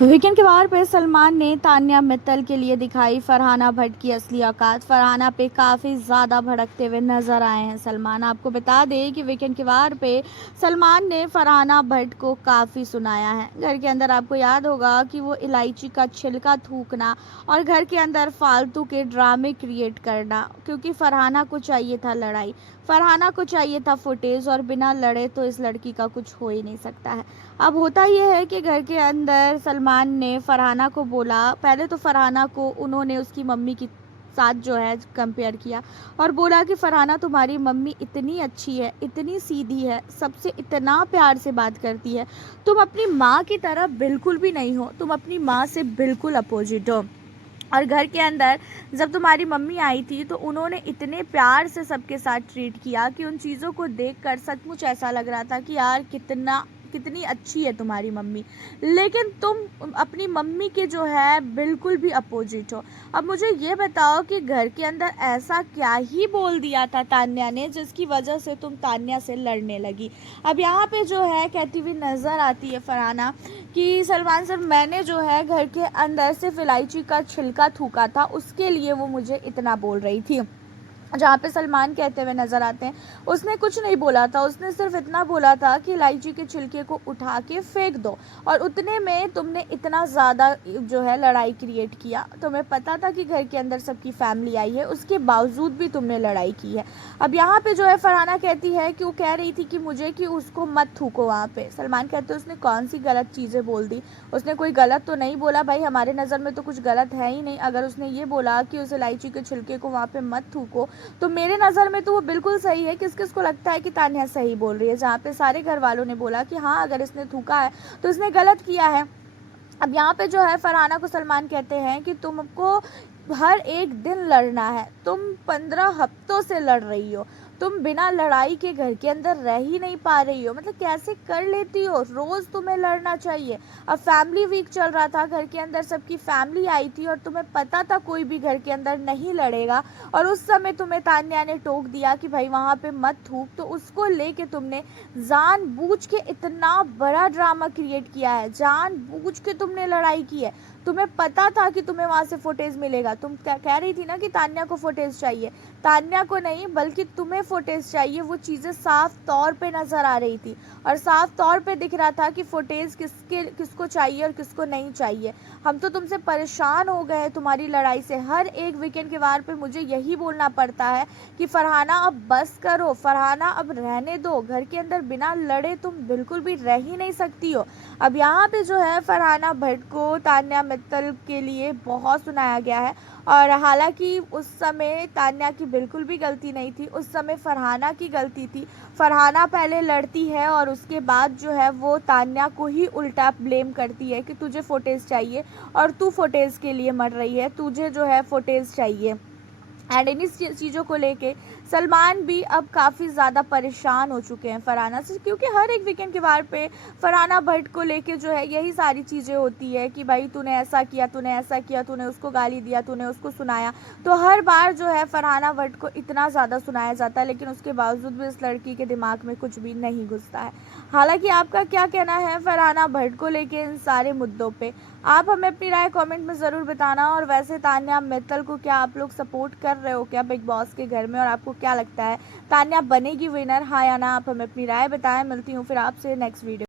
Weekend के वार पे सलमान ने तान्या मित्तल के लिए दिखाई फरहाना भट्ट की असली औकात। फरहाना पे काफ़ी ज़्यादा भड़कते हुए नजर आए हैं सलमान। आपको बता दें कि वीकेंड के वार पे सलमान ने फरहाना भट्ट को काफ़ी सुनाया है। घर के अंदर आपको याद होगा कि वो इलायची का छिलका थूकना और घर के अंदर फालतू के ड्रामे क्रिएट करना, क्योंकि फरहाना को चाहिए था लड़ाई, फरहाना को चाहिए था फुटेज, और बिना लड़े तो इस लड़की का कुछ हो ही नहीं सकता है। अब होता यह है कि घर के अंदर सलमान ने फरहाना को बोला, पहले तो फरहाना को उन्होंने उसकी मम्मी की साथ जो है कंपेयर किया और बोला कि फरहाना तुम्हारी मम्मी इतनी अच्छी है, इतनी सीधी है, सबसे इतना प्यार से बात करती है, तुम अपनी माँ की तरह बिल्कुल भी नहीं हो, तुम अपनी माँ से बिल्कुल अपोजिट हो। और घर के अंदर जब तुम्हारी मम्मी आई थी तो उन्होंने इतने प्यार से सबके साथ ट्रीट किया कि उन चीज़ों को देखकर सचमुच ऐसा लग रहा था कि यार कितनी अच्छी है तुम्हारी मम्मी, लेकिन तुम अपनी मम्मी के जो है बिल्कुल भी अपोजिट हो। अब मुझे ये बताओ कि घर के अंदर ऐसा क्या ही बोल दिया था तान्या ने जिसकी वजह से तुम तान्या से लड़ने लगी। अब यहाँ पे जो है कहती हुई नज़र आती है फरहाना कि सलमान सर, मैंने जो है घर के अंदर सिर्फ इलायची का छिलका थूका था, उसके लिए वो मुझे इतना बोल रही थी। जहाँ पे सलमान कहते हुए नज़र आते हैं, उसने कुछ नहीं बोला था, उसने सिर्फ इतना बोला था कि इलायची के छिलके को उठा के फेंक दो, और उतने में तुमने इतना ज़्यादा जो है लड़ाई क्रिएट किया। तुम्हें पता था कि घर के अंदर सबकी फैमिली आई है, उसके बावजूद भी तुमने लड़ाई की है। अब यहाँ पे जो है फरहाना कहती है कि वो कह रही थी कि मुझे कि उसको मत थूको वहाँ पे। सलमान कहते हैं उसने कौन सी गलत चीज़ें बोल दी, उसने कोई गलत तो नहीं बोला भाई, हमारे नज़र में तो कुछ गलत है ही नहीं। अगर उसने ये बोला कि उस इलायची के छिलके को वहाँ पे मत थूको तो मेरे नज़र में तो वो बिल्कुल सही है। किस किस को लगता है कि तान्या सही बोल रही है, जहाँ पे सारे घर वालों ने बोला कि हाँ अगर इसने थूका है तो इसने गलत किया है। अब यहाँ पे जो है फरहाना को सलमान कहते हैं कि तुमको हर एक दिन लड़ना है, तुम 15 हफ्तों से लड़ रही हो, तुम बिना लड़ाई के घर के अंदर रह ही नहीं पा रही हो, मतलब कैसे कर लेती हो, रोज़ तुम्हें लड़ना चाहिए। अब फैमिली वीक चल रहा था, घर के अंदर सबकी फैमिली आई थी और तुम्हें पता था कोई भी घर के अंदर नहीं लड़ेगा, और उस समय तुम्हें तान्या ने टोक दिया कि भाई वहाँ पे मत थूक, तो उसको लेके तुमने जानबूझ के इतना बड़ा ड्रामा क्रिएट किया है, जानबूझ के तुमने लड़ाई की है। तुम्हें पता था कि तुम्हें वहाँ से फुटेज मिलेगा, तुम कह रही थी ना कि तान्या को फुटेज चाहिए, तान्या को नहीं बल्कि तुम्हें फुटेज चाहिए। वो चीज़ें साफ तौर पे नज़र आ रही थी और साफ तौर पे दिख रहा था कि फुटेज किसको चाहिए और किसको नहीं चाहिए। हम तो तुमसे परेशान हो गए तुम्हारी लड़ाई से। हर एक वीकेंड के वार पे मुझे यही बोलना पड़ता है कि फरहाना अब बस करो, फरहाना अब रहने दो, घर के अंदर बिना लड़े तुम बिल्कुल भी रह ही नहीं सकती हो। अब यहाँ पे जो है फरहाना भट्ट को तान्या मित्तल के लिए बहुत सुनाया गया है, और हालांकि उस समय तान्या की बिल्कुल भी गलती नहीं थी, उस समय फरहाना की गलती थी। फरहाना पहले लड़ती है और उसके बाद जो है वो तान्या को ही उल्टा ब्लेम करती है कि तुझे फुटेज चाहिए और तू फुटेज के लिए मर रही है, तुझे जो है फुटेज चाहिए। एंड इन चीज़ों को लेके सलमान भी अब काफ़ी ज़्यादा परेशान हो चुके हैं फरहाना से, क्योंकि हर एक वीकेंड के वार पे फरहाना भट्ट को लेके जो है यही सारी चीज़ें होती है कि भाई तूने ऐसा किया, तूने ऐसा किया, तूने उसको गाली दिया, तूने उसको सुनाया। तो हर बार जो है फरहाना भट्ट को इतना ज़्यादा सुनाया जाता है, लेकिन उसके बावजूद भी इस लड़की के दिमाग में कुछ भी नहीं घुसता है। हालांकि आपका क्या कहना है फरहाना भट्ट को लेके इन सारे मुद्दों पे, आप हमें अपनी राय कमेंट में ज़रूर बताना। और वैसे तान्या मित्तल को क्या आप लोग सपोर्ट कर रहे हो क्या बिग बॉस के घर में, और आपको क्या लगता है तान्या बनेगी विनर, हाँ या ना? आप हमें अपनी राय बताएं। मिलती हूँ फिर आपसे नेक्स्ट वीडियो।